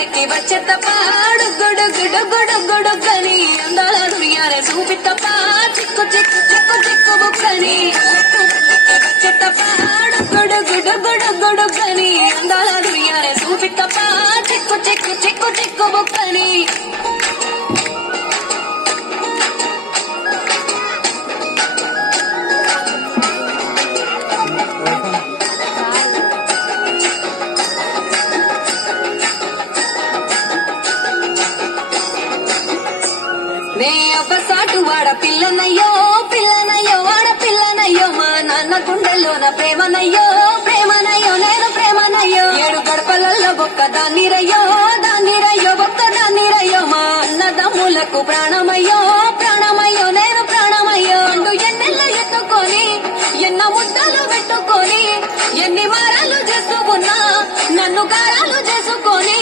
కొండెక్కి వచ్చేతప్ప గుడుగుడుగుడుగుడుగుడుగని అందాల దునియానే చూపిత్తప్ప చిక్కు చిక్కు చిక్కు చిక్కు బుక్కని వచ్చేతప్ప గుడుగుడుగుడుగుడుగని అందాల దునియానే చూపిత్తప్ప చిక్కు చిక్కు చిక్కు చిక్కు బుక్కని నే ఒక సాటు వాడ పిల్లనయ్యో పిల్లనయ్యో వాడ పిల్లనయ్యో మా నాన్న గుండెల్లోన ప్రేమనయ్యో ప్రేమనయ్యో నేను ప్రేమనయ్యో 7 గడపలల్లో ఒక్క దాన్నిరయ్యో దాన్నిరయ్యో ఒక్క దాన్నిరయ్యో మా అన్నదమ్ములకు ప్రాణమయ్యో ప్రాణమయ్యో నేను ప్రాణమయ్యో అంటూ ఎన్నెల్లో ఎత్తుకొని ఎన్న ముద్దలు పెట్టుకొని ఎన్ని మారాలు చేసుకున్నా నన్ను గారాలు చేసుకొని